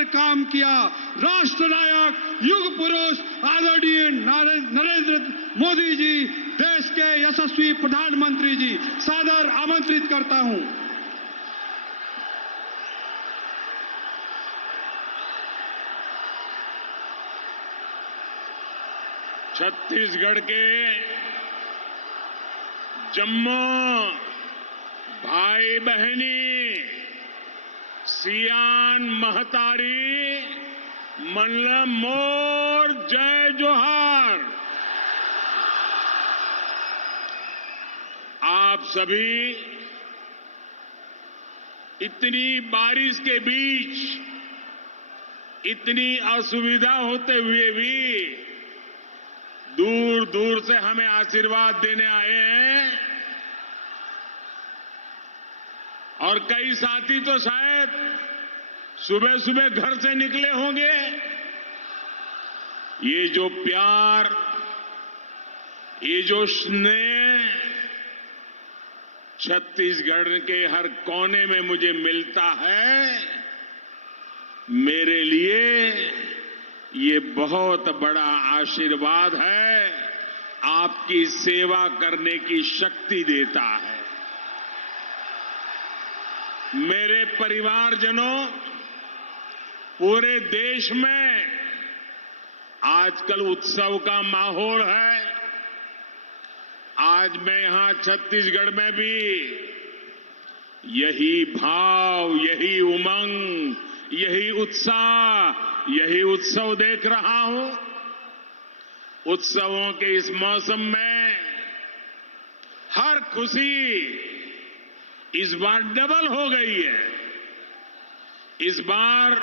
पर काम किया राष्ट्र नायक युग पुरुष आदरणीय नरेंद्र मोदी जी, देश के यशस्वी प्रधानमंत्री जी, सादर आमंत्रित करता हूं। छत्तीसगढ़ के जम्मू भाई बहनी, सियान महतारी, मल्लम मोर, जय जोहार। आप सभी इतनी बारिश के बीच, इतनी असुविधा होते हुए भी दूर दूर से हमें आशीर्वाद देने आए हैं और कई साथी तो शायद सुबह सुबह घर से निकले होंगे। ये जो प्यार, ये जो स्नेह छत्तीसगढ़ के हर कोने में मुझे मिलता है, मेरे लिए ये बहुत बड़ा आशीर्वाद है, आपकी सेवा करने की शक्ति देता है। मेरे परिवारजनों, पूरे देश में आजकल उत्सव का माहौल है। आज मैं यहां छत्तीसगढ़ में भी यही भाव, यही उमंग, यही उत्साह, यही उत्सव देख रहा हूं। उत्सवों के इस मौसम में हर खुशी इस बार डबल हो गई है। इस बार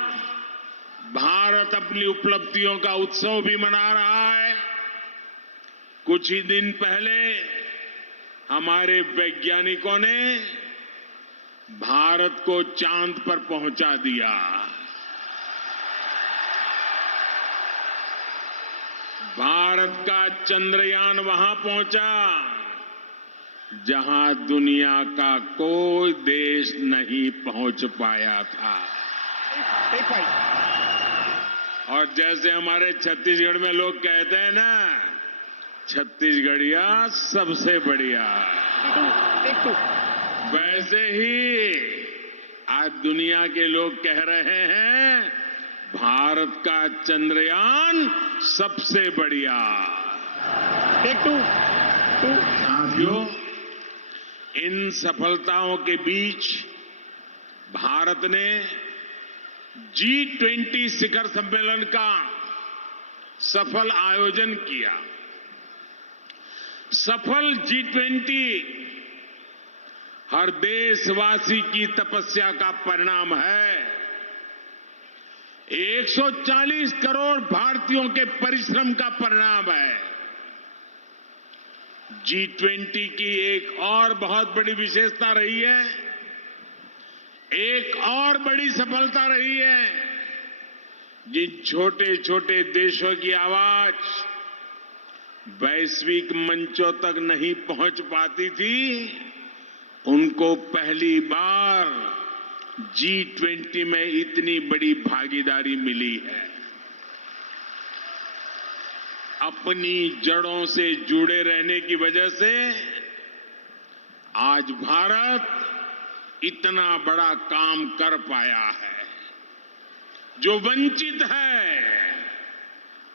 भारत अपनी उपलब्धियों का उत्सव भी मना रहा है। कुछ ही दिन पहले हमारे वैज्ञानिकों ने भारत को चांद पर पहुंचा दिया। भारत का चंद्रयान वहां पहुंचा जहां दुनिया का कोई देश नहीं पहुंच पाया था। और जैसे हमारे छत्तीसगढ़ में लोग कहते हैं ना, छत्तीसगढ़िया सबसे बढ़िया, वैसे ही आज दुनिया के लोग कह रहे हैं भारत का चंद्रयान सबसे बढ़िया। साथियों, इन सफलताओं के बीच भारत ने G20 शिखर सम्मेलन का सफल आयोजन किया। सफल G20 हर देशवासी की तपस्या का परिणाम है। 140 करोड़ भारतीयों के परिश्रम का परिणाम है। G20 की एक और बहुत बड़ी विशेषता रही है, एक और बड़ी सफलता रही है। जिन छोटे छोटे देशों की आवाज वैश्विक मंचों तक नहीं पहुंच पाती थी, उनको पहली बार G20 में इतनी बड़ी भागीदारी मिली है। अपनी जड़ों से जुड़े रहने की वजह से आज भारत इतना बड़ा काम कर पाया है। जो वंचित है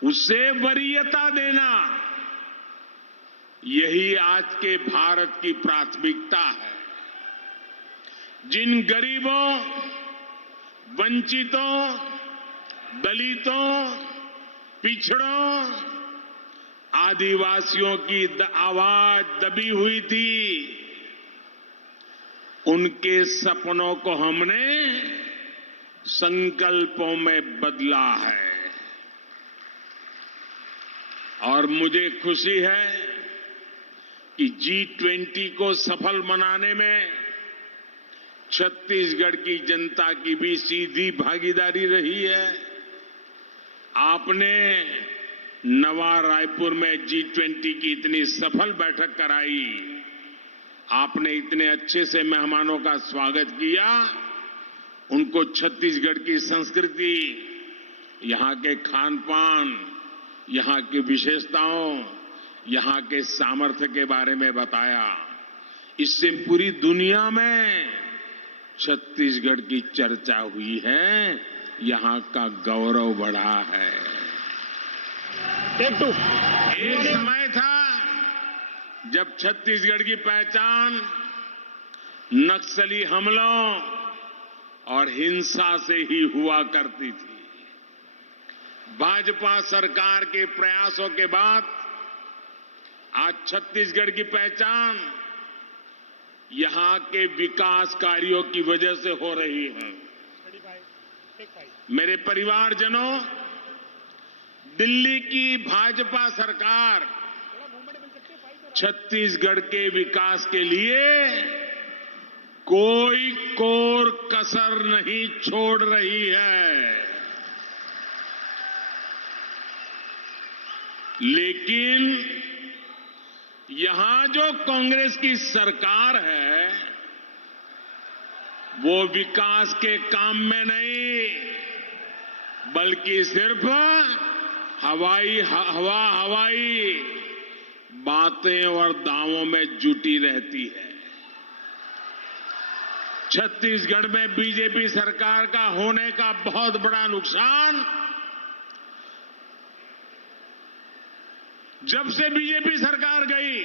उसे वरीयता देना, यही आज के भारत की प्राथमिकता है। जिन गरीबों, वंचितों, दलितों, पिछड़ों, आदिवासियों की आवाज दबी हुई थी, उनके सपनों को हमने संकल्पों में बदला है। और मुझे खुशी है कि G20 को सफल बनाने में छत्तीसगढ़ की जनता की भी सीधी भागीदारी रही है। आपने नवा रायपुर में G20 की इतनी सफल बैठक कराई, आपने इतने अच्छे से मेहमानों का स्वागत किया, उनको छत्तीसगढ़ की संस्कृति, यहां के खान पान, यहां की विशेषताओं, यहां के सामर्थ्य के बारे में बताया। इससे पूरी दुनिया में छत्तीसगढ़ की चर्चा हुई है, यहां का गौरव बढ़ा है। एक समय था जब छत्तीसगढ़ की पहचान नक्सली हमलों और हिंसा से ही हुआ करती थी। भाजपा सरकार के प्रयासों के बाद आज छत्तीसगढ़ की पहचान यहां के विकास कार्यों की वजह से हो रही है। मेरे परिवारजनों, दिल्ली की भाजपा सरकार छत्तीसगढ़ के विकास के लिए कोई कोर कसर नहीं छोड़ रही है। लेकिन यहां जो कांग्रेस की सरकार है, वो विकास के काम में नहीं, बल्कि सिर्फ हवाई बातें और दावों में जुटी रहती है। छत्तीसगढ़ में बीजेपी सरकार का होने का बहुत बड़ा नुकसान, जब से बीजेपी सरकार गई,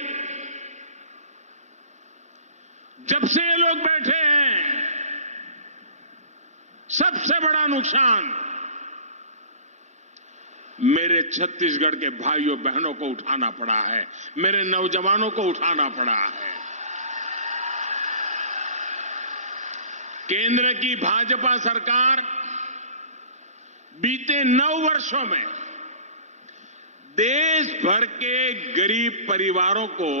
जब से ये लोग बैठे हैं, सबसे बड़ा नुकसान मेरे छत्तीसगढ़ के भाइयों बहनों को उठाना पड़ा है, मेरे नौजवानों को उठाना पड़ा है। केंद्र की भाजपा सरकार बीते 9 वर्षों में देश भर के गरीब परिवारों को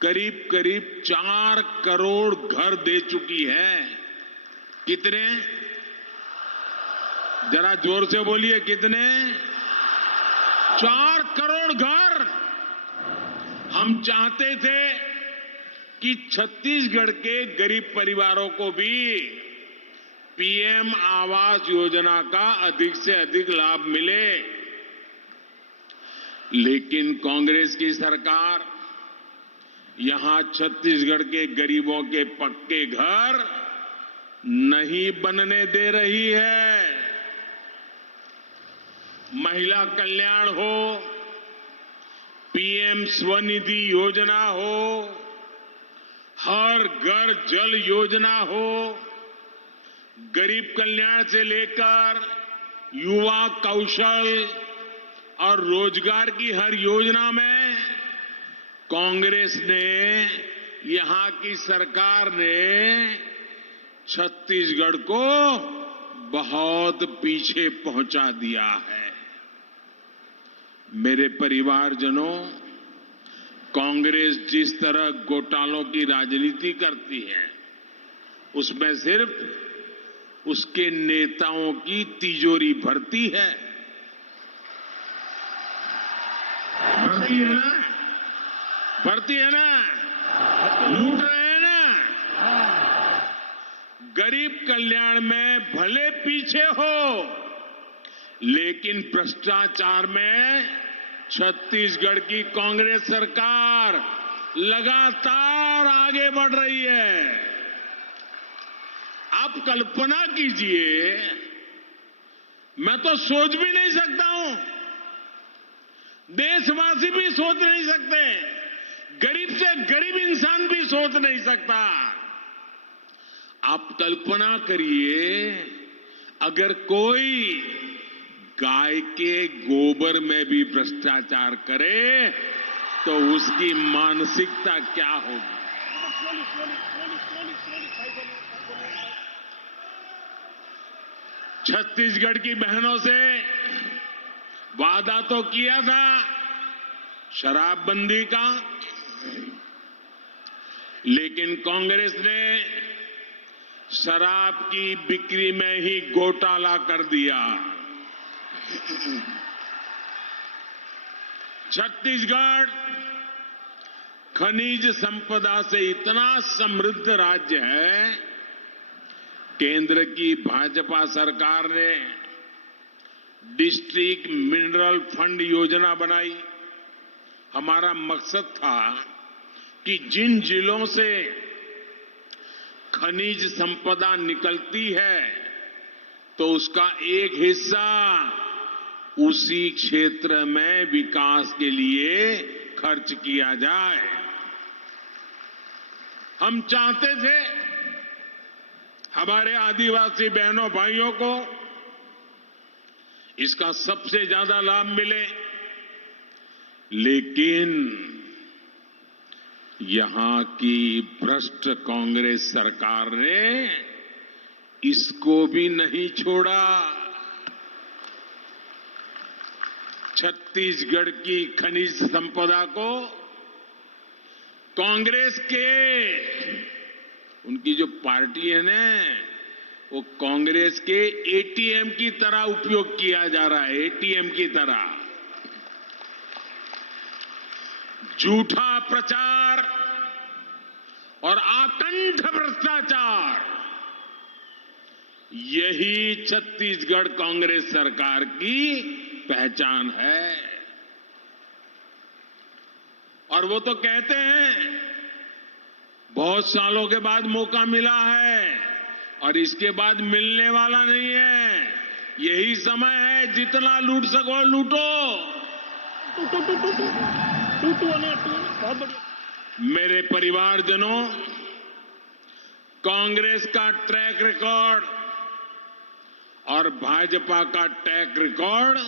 करीब करीब 4 करोड़ घर दे चुकी है। कितने? जरा जोर से बोलिए, कितने? 4 करोड़ घर। हम चाहते थे कि छत्तीसगढ़ के गरीब परिवारों को भी पीएम आवास योजना का अधिक से अधिक लाभ मिले, लेकिन कांग्रेस की सरकार यहां छत्तीसगढ़ के गरीबों के पक्के घर नहीं बनने दे रही है। महिला कल्याण हो, पीएम स्वनिधि योजना हो, हर घर जल योजना हो, गरीब कल्याण से लेकर युवा कौशल और रोजगार की हर योजना में कांग्रेस ने, यहां की सरकार ने छत्तीसगढ़ को बहुत पीछे पहुंचा दिया है। मेरे परिवारजनों, कांग्रेस जिस तरह घोटालों की राजनीति करती है, उसमें सिर्फ उसके नेताओं की तिजोरी भरती है। भरती है ना? भरती है ना? लूट रहे हैं ना? गरीब कल्याण में भले पीछे हो, लेकिन भ्रष्टाचार में छत्तीसगढ़ की कांग्रेस सरकार लगातार आगे बढ़ रही है। आप कल्पना कीजिए, मैं तो सोच भी नहीं सकता हूं, देशवासी भी सोच नहीं सकते, गरीब से गरीब इंसान भी सोच नहीं सकता। आप कल्पना करिए, अगर कोई गाय के गोबर में भी भ्रष्टाचार करे तो उसकी मानसिकता क्या होगी। छत्तीसगढ़ की बहनों से वादा तो किया था शराबबंदी का, लेकिन कांग्रेस ने शराब की बिक्री में ही घोटाला कर दिया। छत्तीसगढ़ खनिज संपदा से इतना समृद्ध राज्य है केंद्र की भाजपा सरकार ने डिस्ट्रिक्ट मिनरल फंड योजना बनाई। हमारा मकसद था कि जिन जिलों से खनिज संपदा निकलती है तो उसका एक हिस्सा उसी क्षेत्र में विकास के लिए खर्च किया जाए। हम चाहते थे हमारे आदिवासी बहनों भाइयों को इसका सबसे ज्यादा लाभ मिले, लेकिन यहां की भ्रष्ट कांग्रेस सरकार ने इसको भी नहीं छोड़ा। छत्तीसगढ़ की खनिज संपदा को कांग्रेस के उनकी जो पार्टी है ना, वो कांग्रेस के एटीएम की तरह उपयोग किया जा रहा है। एटीएम की तरह झूठा प्रचार और आकंठ भ्रष्टाचार, यही छत्तीसगढ़ कांग्रेस सरकार की पहचान है। और वो तो कहते हैं बहुत सालों के बाद मौका मिला है और इसके बाद मिलने वाला नहीं है। यही समय है, जितना लूट सको लूटो। बहुत बढ़िया। मेरे परिवारजनों, कांग्रेस का ट्रैक रिकॉर्ड और भाजपा का ट्रैक रिकॉर्ड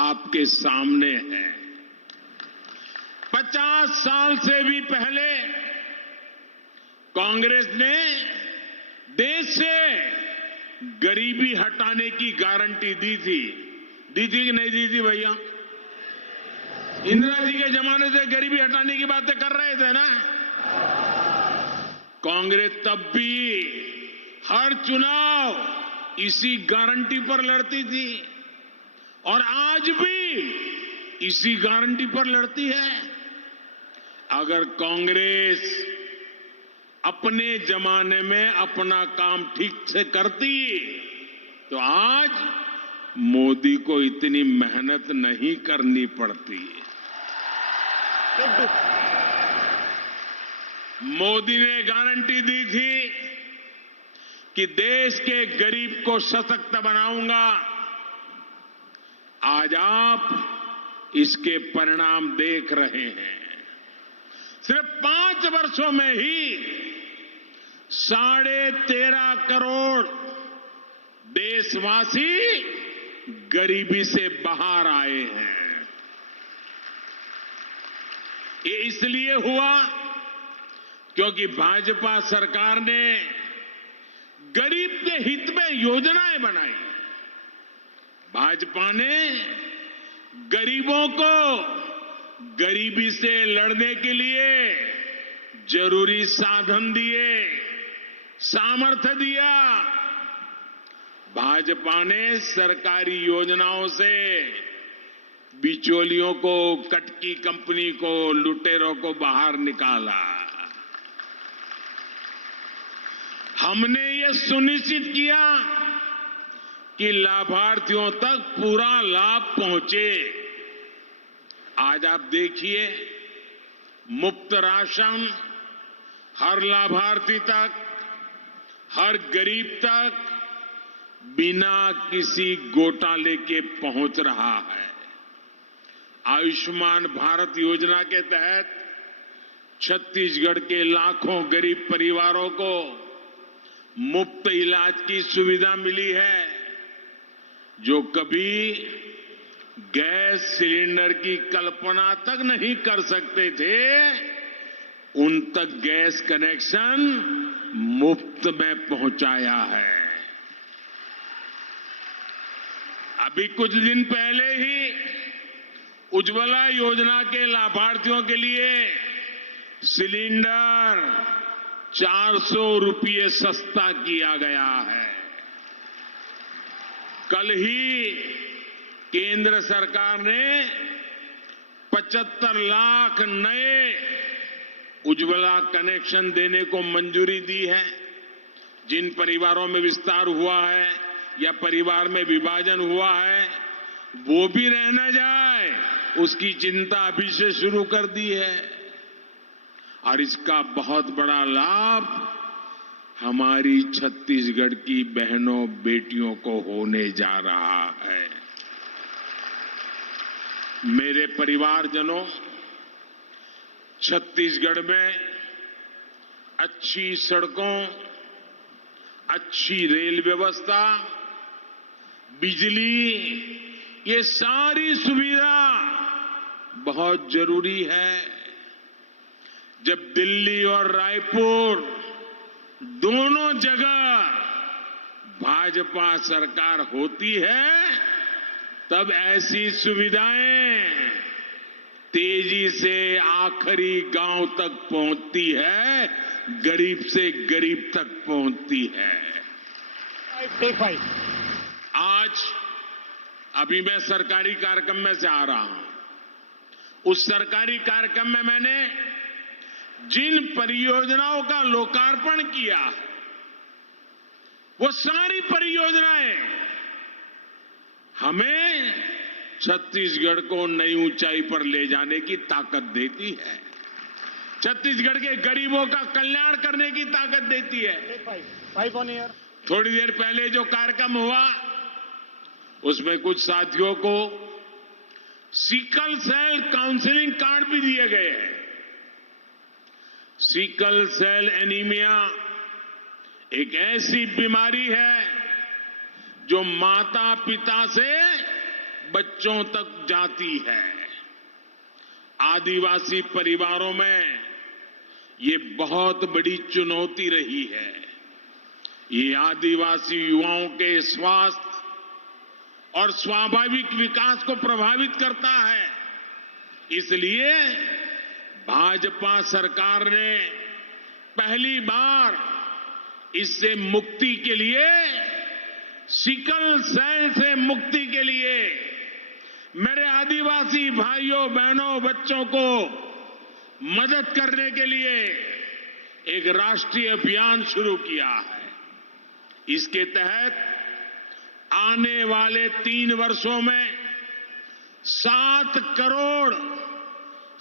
आपके सामने है। 50 साल से भी पहले कांग्रेस ने देश से गरीबी हटाने की गारंटी दी थी कि नहीं दी थी भैया? इंदिरा जी के जमाने से गरीबी हटाने की बातें कर रहे थे ना। कांग्रेस तब भी हर चुनाव इसी गारंटी पर लड़ती थी और आज भी इसी गारंटी पर लड़ती है। अगर कांग्रेस अपने जमाने में अपना काम ठीक से करती तो आज मोदी को इतनी मेहनत नहीं करनी पड़ती। मोदी ने गारंटी दी थी कि देश के गरीब को सशक्त बनाऊंगा। आज आप इसके परिणाम देख रहे हैं। सिर्फ 5 वर्षों में ही 13.5 करोड़ देशवासी गरीबी से बाहर आए हैं। ये इसलिए हुआ क्योंकि भाजपा सरकार ने गरीब के हित में योजनाएं बनाई। भाजपा ने गरीबों को गरीबी से लड़ने के लिए जरूरी साधन दिए, सामर्थ्य दिया। भाजपा ने सरकारी योजनाओं से बिचौलियों को, कटकी कंपनी को, लुटेरों को बाहर निकाला। हमने ये सुनिश्चित किया कि लाभार्थियों तक पूरा लाभ पहुंचे। आज आप देखिए, मुफ्त राशन हर लाभार्थी तक, हर गरीब तक बिना किसी घोटाले के पहुंच रहा है। आयुष्मान भारत योजना के तहत छत्तीसगढ़ के लाखों गरीब परिवारों को मुफ्त इलाज की सुविधा मिली है। जो कभी गैस सिलेंडर की कल्पना तक नहीं कर सकते थे, उन तक गैस कनेक्शन मुफ्त में पहुंचाया है। अभी कुछ दिन पहले ही उज्ज्वला योजना के लाभार्थियों के लिए सिलेंडर 400 रुपये सस्ता किया गया है। कल ही केंद्र सरकार ने 75 लाख नए उज्ज्वला कनेक्शन देने को मंजूरी दी है। जिन परिवारों में विस्तार हुआ है या परिवार में विभाजन हुआ है, वो भी रह न जाए, उसकी चिंता अभी से शुरू कर दी है। और इसका बहुत बड़ा लाभ हमारी छत्तीसगढ़ की बहनों बेटियों को होने जा रहा है। मेरे परिवारजनों, छत्तीसगढ़ में अच्छी सड़कों, अच्छी रेल व्यवस्था, बिजली, ये सारी सुविधा बहुत जरूरी है। जब दिल्ली और रायपुर दोनों जगह भाजपा सरकार होती है, तब ऐसी सुविधाएं तेजी से आखिरी गांव तक पहुंचती है, गरीब से गरीब तक पहुंचती है। आज अभी मैं सरकारी कार्यक्रम में से आ रहा हूं। उस सरकारी कार्यक्रम में मैंने जिन परियोजनाओं का लोकार्पण किया, वो सारी परियोजनाएं हमें छत्तीसगढ़ को नई ऊंचाई पर ले जाने की ताकत देती है, छत्तीसगढ़ के गरीबों का कल्याण करने की ताकत देती है। थोड़ी देर पहले जो कार्यक्रम हुआ, उसमें कुछ साथियों को सिकल सेल काउंसलिंग कार्ड भी दिए गए हैं। सिकल सेल एनीमिया एक ऐसी बीमारी है जो माता पिता से बच्चों तक जाती है। आदिवासी परिवारों में ये बहुत बड़ी चुनौती रही है। ये आदिवासी युवाओं के स्वास्थ्य और स्वाभाविक विकास को प्रभावित करता है। इसलिए भाजपा सरकार ने पहली बार इससे मुक्ति के लिए, सिकल सेल से मुक्ति के लिए मेरे आदिवासी भाइयों बहनों बच्चों को मदद करने के लिए एक राष्ट्रीय अभियान शुरू किया है। इसके तहत आने वाले 3 वर्षों में 7 करोड़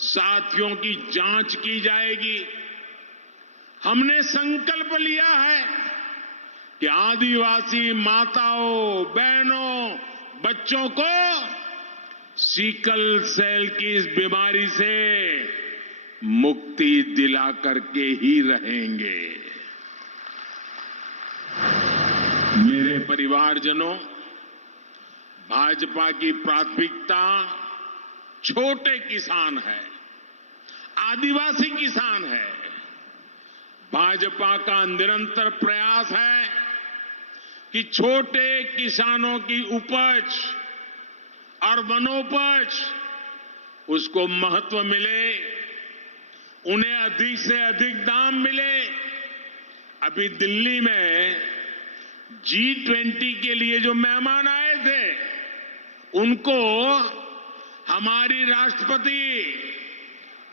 साथियों की जांच की जाएगी। हमने संकल्प लिया है कि आदिवासी माताओं बहनों बच्चों को सिकल सेल की इस बीमारी से मुक्ति दिला करके ही रहेंगे। मेरे परिवारजनों, भाजपा की प्राथमिकता छोटे किसान है, आदिवासी किसान है। भाजपा का निरंतर प्रयास है कि छोटे किसानों की उपज और वनोपज उसको महत्व मिले, उन्हें अधिक से अधिक दाम मिले। अभी दिल्ली में G20 के लिए जो मेहमान आए थे, उनको हमारी राष्ट्रपति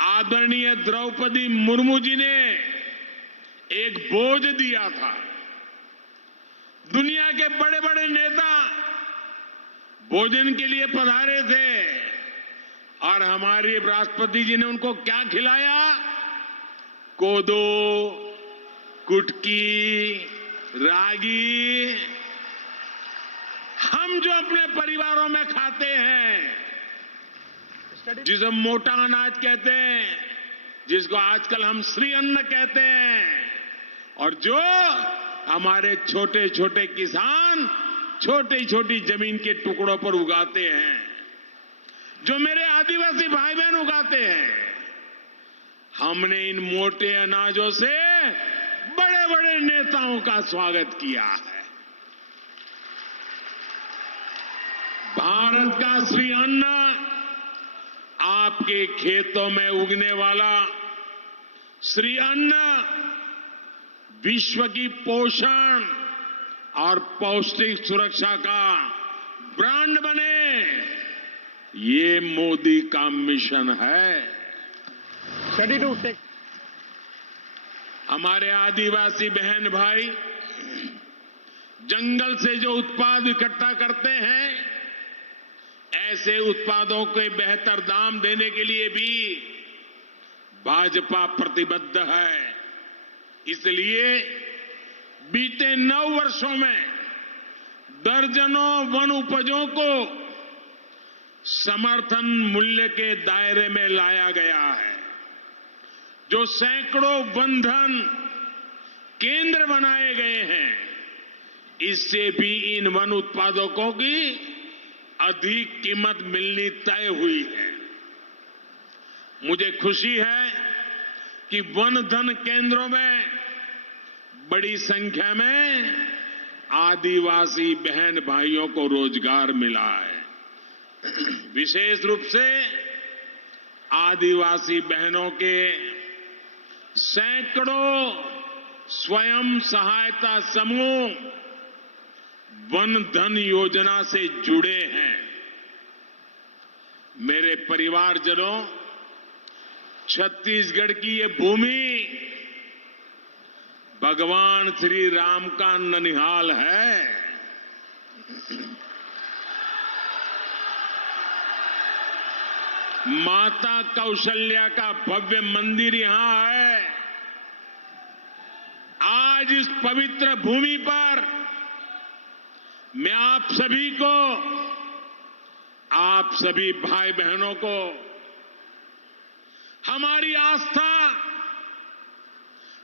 आदरणीय द्रौपदी मुर्मू जी ने एक भोज दिया था। दुनिया के बड़े बड़े नेता भोजन के लिए पधारे थे और हमारी राष्ट्रपति जी ने उनको क्या खिलाया? कोदो, कुटकी, रागी, हम जो अपने परिवारों में खाते हैं, जिसे मोटा अनाज कहते हैं, जिसको आजकल हम श्री अन्न कहते हैं, और जो हमारे छोटे छोटे किसान छोटी छोटी जमीन के टुकड़ों पर उगाते हैं, जो मेरे आदिवासी भाई बहन उगाते हैं, हमने इन मोटे अनाजों से बड़े बड़े नेताओं का स्वागत किया है। भारत का श्री अन्न, आपके खेतों में उगने वाला श्री अन्न विश्व की पोषण और पौष्टिक सुरक्षा का ब्रांड बने, ये मोदी का मिशन है। हमारे आदिवासी बहन भाई जंगल से जो उत्पाद इकट्ठा करते हैं, ऐसे उत्पादों के बेहतर दाम देने के लिए भी भाजपा प्रतिबद्ध है। इसलिए बीते 9 वर्षों में दर्जनों वन उपजों को समर्थन मूल्य के दायरे में लाया गया है। जो सैकड़ों वनधन केंद्र बनाए गए हैं, इससे भी इन वन उत्पादकों की अधिक कीमत मिलनी तय हुई है। मुझे खुशी है कि वन धन केंद्रों में बड़ी संख्या में आदिवासी बहन भाइयों को रोजगार मिला है। विशेष रूप से आदिवासी बहनों के सैकड़ों स्वयं सहायता समूह वन धन योजना से जुड़े हैं। मेरे परिवारजनों, छत्तीसगढ़ की ये भूमि भगवान श्री राम का ननिहाल है। माता कौशल्या का भव्य मंदिर यहां है। आज इस पवित्र भूमि पर मैं आप सभी भाई बहनों को हमारी आस्था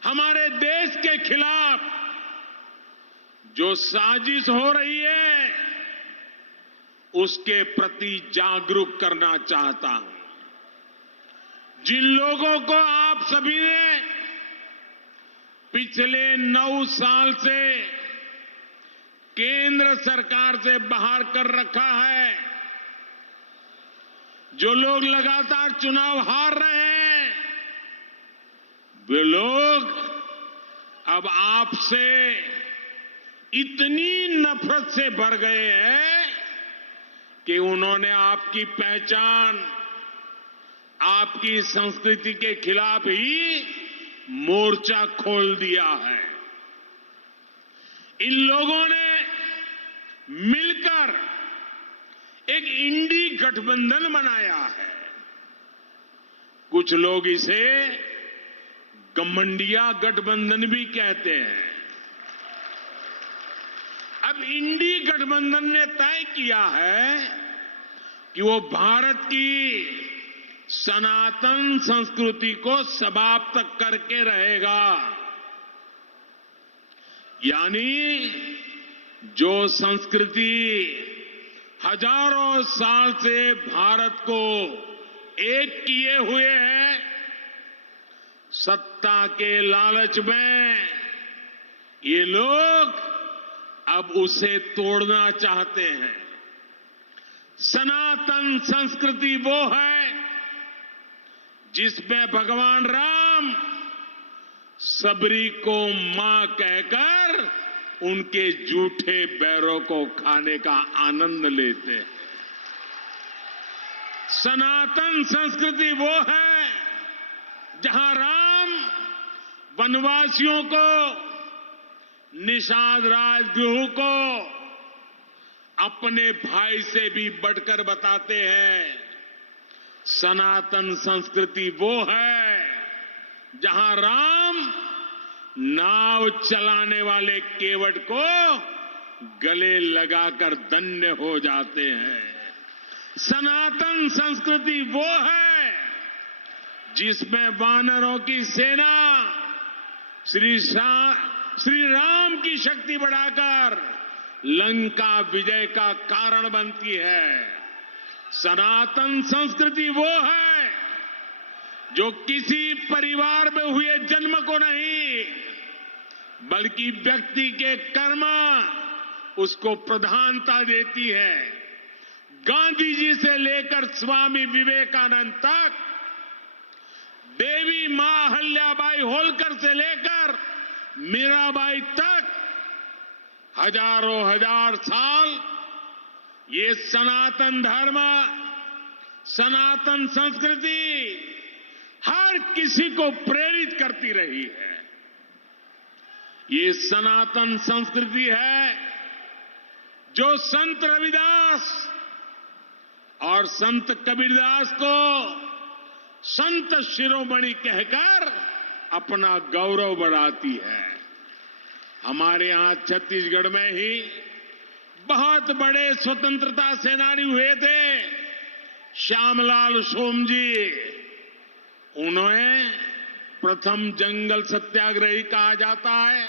हमारे देश के खिलाफ जो साजिश हो रही है, उसके प्रति जागरूक करना चाहता हूं। जिन लोगों को आप सभी ने पिछले 9 साल से केंद्र सरकार से बाहर कर रखा है, जो लोग लगातार चुनाव हार रहे हैं, वे लोग अब आपसे इतनी नफरत से भर गए हैं कि उन्होंने आपकी पहचान, आपकी संस्कृति के खिलाफ ही मोर्चा खोल दिया है। इन लोगों ने मिलकर एक इंडी गठबंधन बनाया है। कुछ लोग इसे गठबंडिया गठबंधन भी कहते हैं। अब इंडी गठबंधन ने तय किया है कि वो भारत की सनातन संस्कृति को समाप्त करके रहेगा। यानी जो संस्कृति हजारों साल से भारत को एक किए हुए है, सत्ता के लालच में ये लोग अब उसे तोड़ना चाहते हैं। सनातन संस्कृति वो है जिसमें भगवान राम सबरी को मां कहकर उनके जूठे बैरों को खाने का आनंद लेते हैं। सनातन संस्कृति वो है जहां राम वनवासियों को, निषाद राजगुरु को अपने भाई से भी बढ़कर बताते हैं। सनातन संस्कृति वो है जहां राम नाव चलाने वाले केवट को गले लगाकर धन्य हो जाते हैं। सनातन संस्कृति वो है जिसमें वानरों की सेना श्री राम की शक्ति बढ़ाकर लंका विजय का कारण बनती है। सनातन संस्कृति वो है जो किसी परिवार में हुए जन्म को नहीं, बल्कि व्यक्ति के कर्म उसको प्रधानता देती है। गांधी जी से लेकर स्वामी विवेकानंद तक, देवी मां अहल्याबाई होलकर से लेकर मीराबाई तक, हजारों हजार साल ये सनातन धर्म, सनातन संस्कृति हर किसी को प्रेरित करती रही है। ये सनातन संस्कृति है जो संत रविदास और संत कबीरदास को संत शिरोमणि कहकर अपना गौरव बढ़ाती है। हमारे यहां छत्तीसगढ़ में ही बहुत बड़े स्वतंत्रता सेनानी हुए थे, श्यामलाल सोमजी। उन्हें प्रथम जंगल सत्याग्रही कहा जाता है।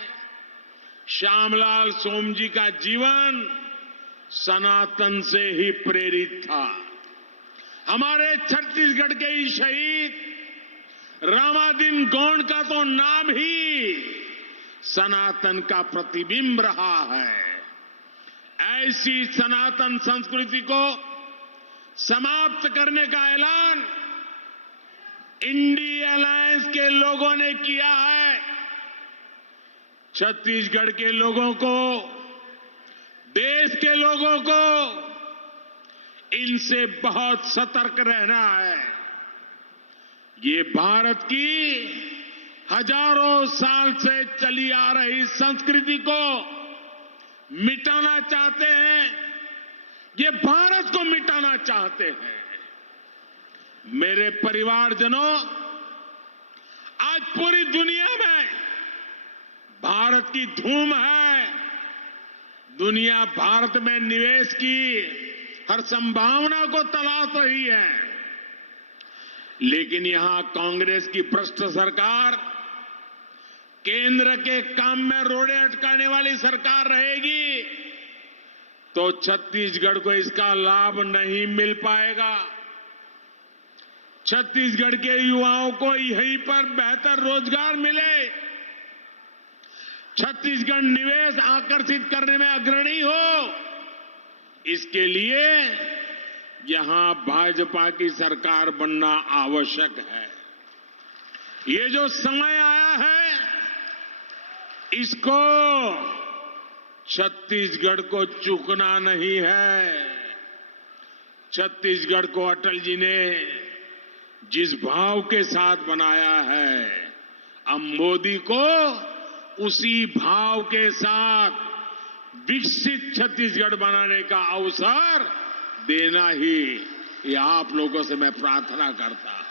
श्यामलाल सोमजी का जीवन सनातन से ही प्रेरित था। हमारे छत्तीसगढ़ के ही शहीद रामादीन गौंड का तो नाम ही सनातन का प्रतिबिंब रहा है। ऐसी सनातन संस्कृति को समाप्त करने का ऐलान इंडी अलायंस के लोगों ने किया है। छत्तीसगढ़ के लोगों को, देश के लोगों को इनसे बहुत सतर्क रहना है। ये भारत की हजारों साल से चली आ रही संस्कृति को मिटाना चाहते हैं, ये भारत को मिटाना चाहते हैं। मेरे परिवारजनों, आज पूरी दुनिया में भारत की धूम है। दुनिया भारत में निवेश की हर संभावना को तलाश रही है, लेकिन यहां कांग्रेस की भ्रष्ट सरकार, केंद्र के काम में रोड़े अटकाने वाली सरकार रहेगी तो छत्तीसगढ़ को इसका लाभ नहीं मिल पाएगा। छत्तीसगढ़ के युवाओं को यहीं पर बेहतर रोजगार मिले, छत्तीसगढ़ निवेश आकर्षित करने में अग्रणी हो, इसके लिए यहां भाजपा की सरकार बनना आवश्यक है। ये जो समय आया है, इसको छत्तीसगढ़ को चूकना नहीं है। छत्तीसगढ़ को अटल जी ने जिस भाव के साथ बनाया है, अब मोदी को उसी भाव के साथ विकसित छत्तीसगढ़ बनाने का अवसर देना ही ये आप लोगों से मैं प्रार्थना करता हूं।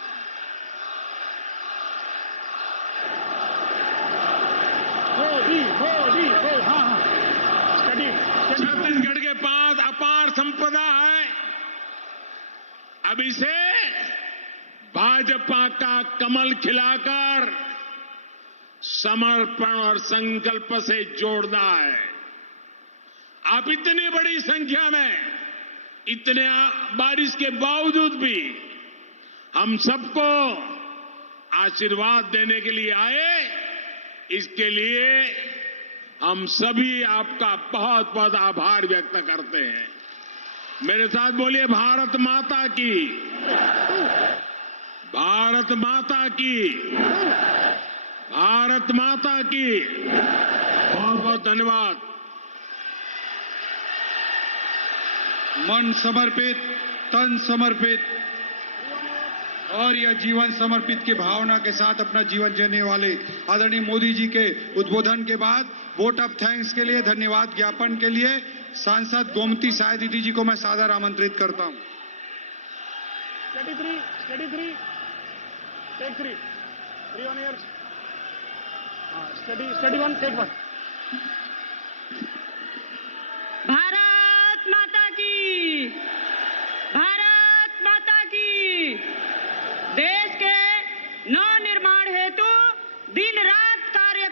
छत्तीसगढ़ के पास अपार संपदा है। अब इसे भाजपा का कमल खिलाकर समर्पण और संकल्प से जोड़ना है। आप इतनी बड़ी संख्या में, इतने बारिश के बावजूद भी हम सबको आशीर्वाद देने के लिए आए, इसके लिए हम सभी आपका बहुत बहुत आभार व्यक्त करते हैं। मेरे साथ बोलिए, भारत माता की, भारत माता की, भारत माता की। बहुत बहुत धन्यवाद। मन समर्पित, तन समर्पित और यह जीवन समर्पित की भावना के साथ अपना जीवन जीने वाले आदरणीय मोदी जी के उद्बोधन के बाद वोट ऑफ थैंक्स के लिए, धन्यवाद ज्ञापन के लिए सांसद गोमती साय दीदी जी को मैं सादर आमंत्रित करता हूं। Steady three, take three on yours. Steady one, take one. Bharat माता की, भारत माता की। देश के नव निर्माण हेतु दिन रात